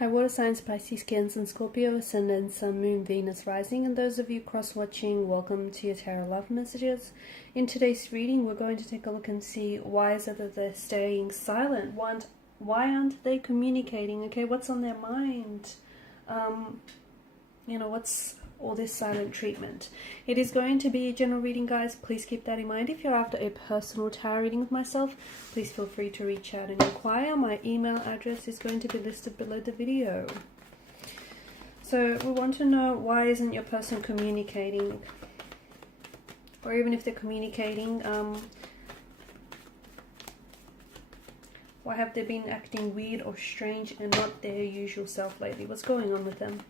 Hi, water signs, Pisces, Cancer, and Scorpio, Ascendant, Sun, Moon, Venus, Rising, and those of you cross-watching, welcome to your Tarot Love Messages. In today's reading, we're going to take a look and see why is it that they're staying silent? Why aren't they communicating? Okay, what's on their mind? What's all this silent treatment? It is going to be a general reading, guys. Please keep that in mind. If you're after a personal tarot reading with myself, please feel free to reach out and inquire. My email address is going to be listed below the video. So we want to know, why isn't your person communicating? Or even if they're communicating, why have they been acting weird or strange and not their usual self lately? What's going on with them?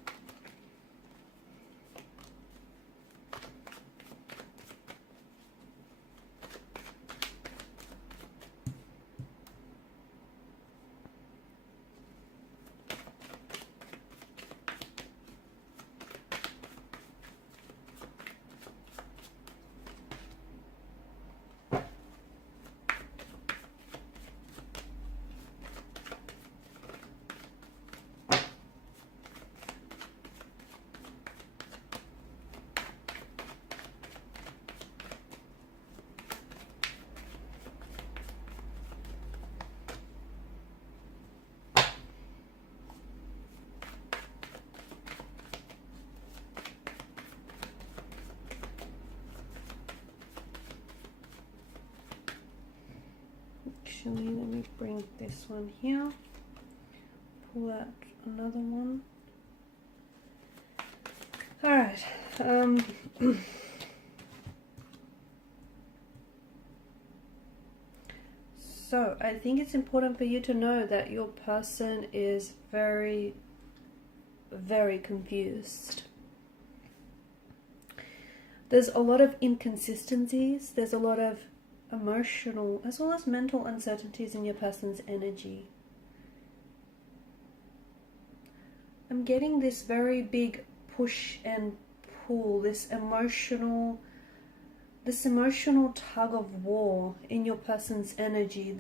Actually, let me bring this one here, pull out another one. Alright, so I think it's important for you to know that your person is very, very confused. There's a lot of inconsistencies, there's a lot of emotional as well as mental uncertainties in your person's energy. I'm getting this very big push and pull, this emotional tug of war in your person's energy.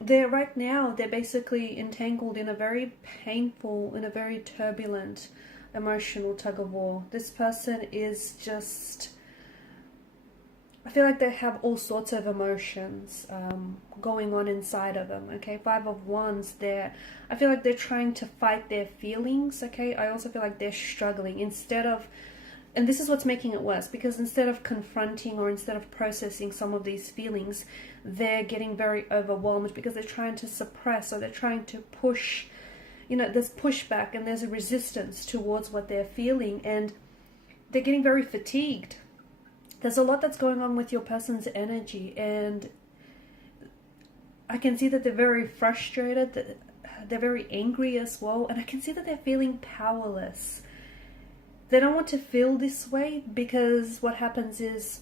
They're right now, they're basically entangled in a very painful, in a very turbulent emotional tug of war. This person is just, I feel like they have all sorts of emotions going on inside of them, okay? Five of Wands, I feel like they're trying to fight their feelings, okay? I also feel like they're struggling instead of, and this is what's making it worse, because instead of confronting or instead of processing some of these feelings, they're getting very overwhelmed because they're trying to suppress, or they're trying to push, there's pushback and there's a resistance towards what they're feeling, and they're getting very fatigued. There's a lot that's going on with your person's energy, and I can see that they're very frustrated, that they're very angry as well, and I can see that they're feeling powerless. They don't want to feel this way, because what happens is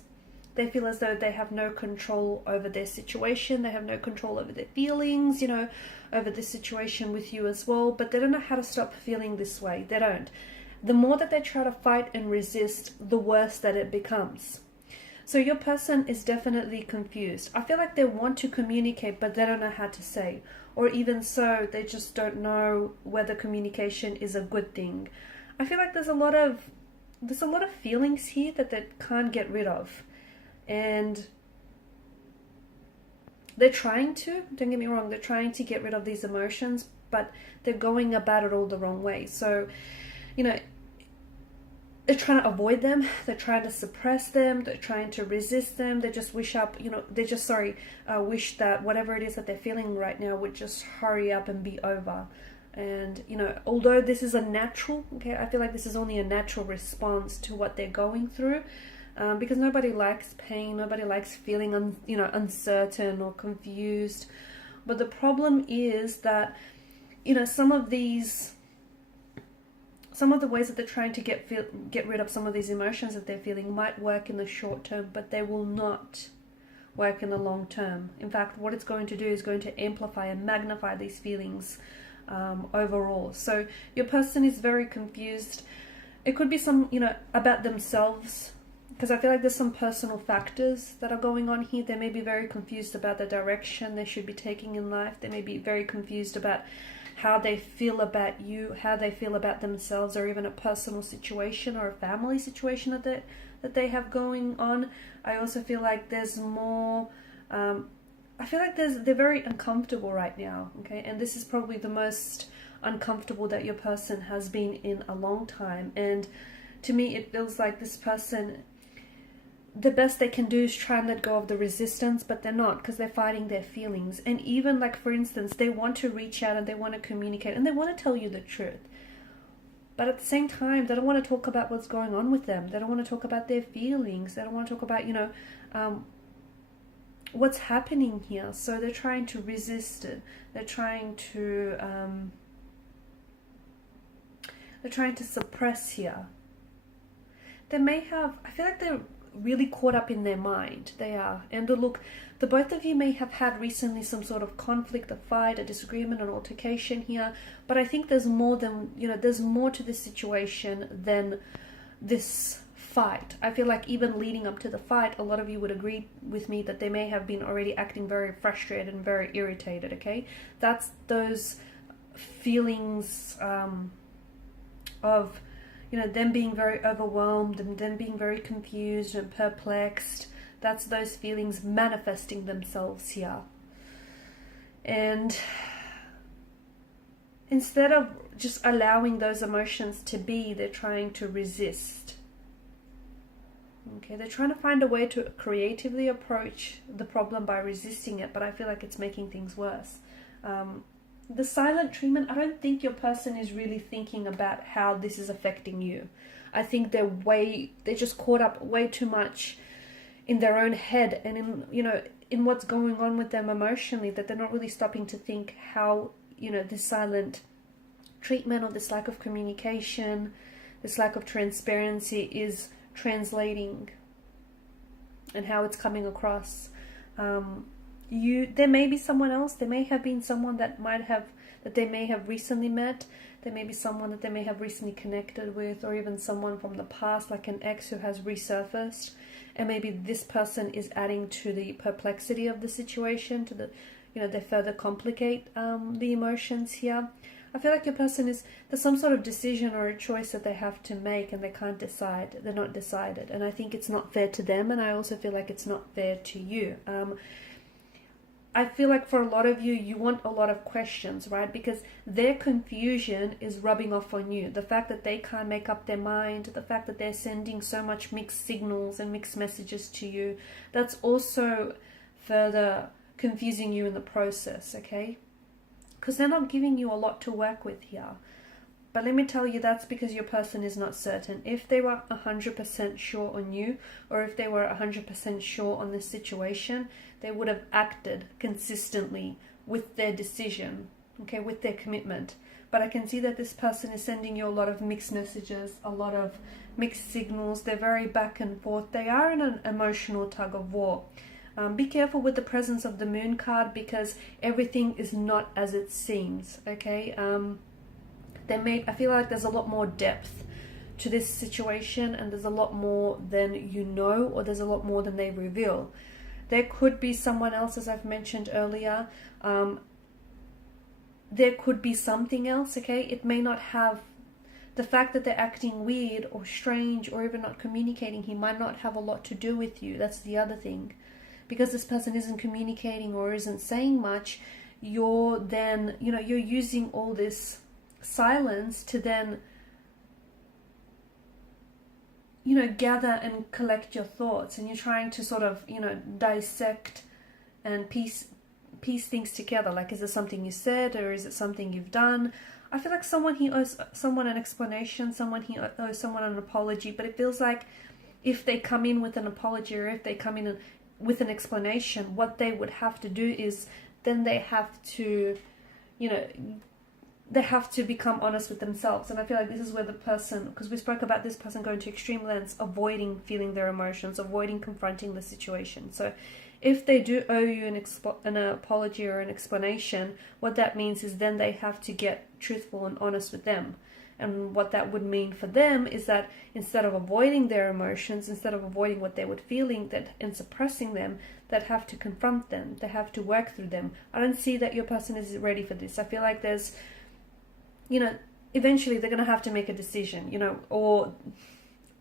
they feel as though they have no control over their situation, they have no control over their feelings, over the situation with you as well, but they don't know how to stop feeling this way. They don't. The more that they try to fight and resist, the worse that it becomes. So your person is definitely confused. I feel like they want to communicate, but they don't know how to say. Or even so, they just don't know whether communication is a good thing. I feel like there's a lot of feelings here that they can't get rid of. And they're trying to, don't get me wrong, they're trying to get rid of these emotions, but they're going about it all the wrong way. So, they're trying to avoid them, they're trying to suppress them, they're trying to resist them, they just wish that whatever it is that they're feeling right now would just hurry up and be over. And, although this is a natural, okay, I feel like this is only a natural response to what they're going through, because nobody likes pain, nobody likes feeling, uncertain or confused. But the problem is that, some of the ways that they're trying to get rid of some of these emotions that they're feeling might work in the short term, but they will not work in the long term. In fact, what it's going to do is going to amplify and magnify these feelings overall. So your person is very confused. It could be some, about themselves, because I feel like there's some personal factors that are going on here. They may be very confused about the direction they should be taking in life. They may be very confused about how they feel about you, how they feel about themselves, or even a personal situation or a family situation that they have going on. I also feel like there's more, I feel like they're very uncomfortable right now, okay? And this is probably the most uncomfortable that your person has been in a long time. And to me, it feels like this person, the best they can do is try and let go of the resistance, but they're not, because they're fighting their feelings. And even like, for instance, they want to reach out and they want to communicate and they want to tell you the truth. But at the same time, they don't want to talk about what's going on with them. They don't want to talk about their feelings. They don't want to talk about, what's happening here. So they're trying to resist it. They're trying to suppress here. They may have, I feel like they're really caught up in their mind. They are. And look, the both of you may have had recently some sort of conflict, a fight, a disagreement, an altercation here. But I think there's more than, there's more to this situation than this fight. I feel like even leading up to the fight, a lot of you would agree with me that they may have been already acting very frustrated and very irritated, okay? That's those feelings of, them being very overwhelmed and them being very confused and perplexed. That's those feelings manifesting themselves here. And instead of just allowing those emotions to be, they're trying to resist. Okay, they're trying to find a way to creatively approach the problem by resisting it, but I feel like it's making things worse. The silent treatment, I don't think your person is really thinking about how this is affecting you. I think they're just caught up way too much in their own head and in what's going on with them emotionally, that they're not really stopping to think how, this silent treatment or this lack of communication, this lack of transparency is translating and how it's coming across. There may be someone else. There may have been someone that they may have recently met. There may be someone that they may have recently connected with, or even someone from the past, like an ex who has resurfaced. And maybe this person is adding to the perplexity of the situation, to the, they further complicate the emotions here. I feel like your person there's some sort of decision or a choice that they have to make and they can't decide. They're not decided. And I think it's not fair to them. And I also feel like it's not fair to you. I feel like for a lot of you, you want a lot of questions, right? Because their confusion is rubbing off on you. The fact that they can't make up their mind, the fact that they're sending so much mixed signals and mixed messages to you, that's also further confusing you in the process, okay? Because they're not giving you a lot to work with here. But let me tell you, that's because your person is not certain. If they were 100% sure on you, or if they were 100% sure on this situation, they would have acted consistently with their decision, okay, with their commitment. But I can see that this person is sending you a lot of mixed messages, a lot of mixed signals. They're very back and forth. They are in an emotional tug of war. Be careful with the presence of the moon card, because everything is not as it seems, okay? I feel like there's a lot more depth to this situation, and there's a lot more than you know, or there's a lot more than they reveal. There could be someone else, as I've mentioned earlier. There could be something else, okay? It may not have the fact that they're acting weird or strange or even not communicating. He might not have a lot to do with you. That's the other thing. Because this person isn't communicating or isn't saying much, you're then, you're using all this silence to then gather and collect your thoughts, and you're trying to sort of dissect and piece things together. Like, is it something you said, or is it something you've done? I feel like someone he owes someone an explanation, someone he owes someone an apology, but it feels like if they come in with an apology, or if they come in with an explanation, what they would have to do is then they have to they have to become honest with themselves. And I feel like this is where the person, because we spoke about this person going to extreme lengths, avoiding feeling their emotions, avoiding confronting the situation. So if they do owe you an apology or an explanation, what that means is then they have to get truthful and honest with them. And what that would mean for them is that instead of avoiding their emotions, instead of avoiding what they were feeling and suppressing them, they'd have to confront them. They have to work through them. I don't see that your person is ready for this. I feel like there's you know, eventually they're going to have to make a decision, you know, or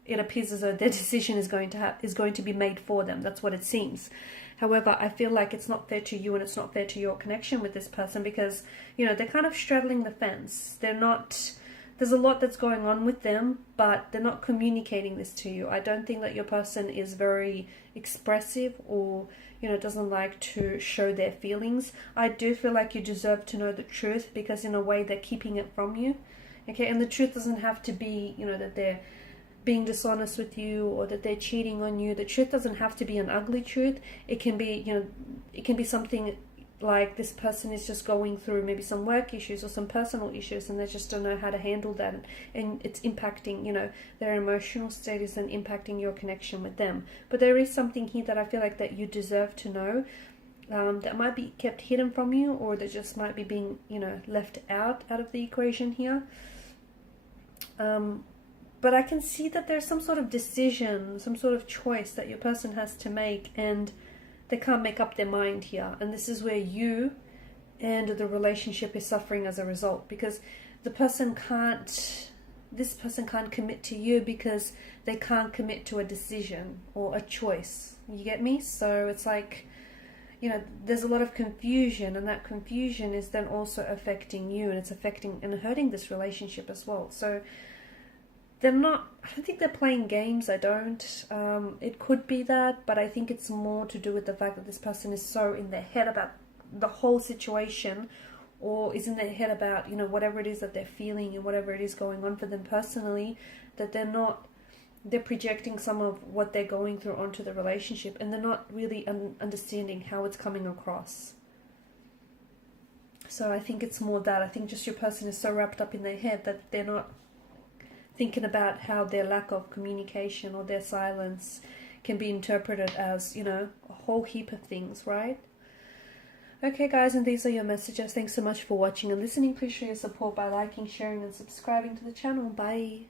it appears as though their decision is going to be made for them. That's what it seems. However, I feel like it's not fair to you, and it's not fair to your connection with this person, because, you know, they're kind of straddling the fence. They're not, there's a lot that's going on with them, but they're not communicating this to you. I don't think that your person is very expressive, or, you know, doesn't like to show their feelings. I do feel like you deserve to know the truth, because in a way they're keeping it from you. Okay, and the truth doesn't have to be, you know, that they're being dishonest with you, or that they're cheating on you. The truth doesn't have to be an ugly truth. It can be, you know, it can be something like this person is just going through maybe some work issues or some personal issues, and they just don't know how to handle that, and it's impacting, you know, their emotional status and impacting your connection with them. But there is something here that I feel like that you deserve to know, that might be kept hidden from you, or that just might be being, you know, left out of the equation here. But I can see that there's some sort of decision, some sort of choice that your person has to make, and they can't make up their mind here. And this is where you and the relationship is suffering as a result, because this person can't commit to you because they can't commit to a decision or a choice. You get me? So it's like, you know, there's a lot of confusion, and that confusion is then also affecting you, and it's affecting and hurting this relationship as well. So I don't think they're playing games. I don't. It could be that, but I think it's more to do with the fact that this person is so in their head about the whole situation, or is in their head about, you know, whatever it is that they're feeling and whatever it is going on for them personally, that they're projecting some of what they're going through onto the relationship, and they're not really understanding how it's coming across. So I think it's more that. I think just your person is so wrapped up in their head that they're not thinking about how their lack of communication or their silence can be interpreted as, you know, a whole heap of things, right? Okay, guys, and these are your messages. Thanks so much for watching and listening. Please show your support by liking, sharing, and subscribing to the channel. Bye.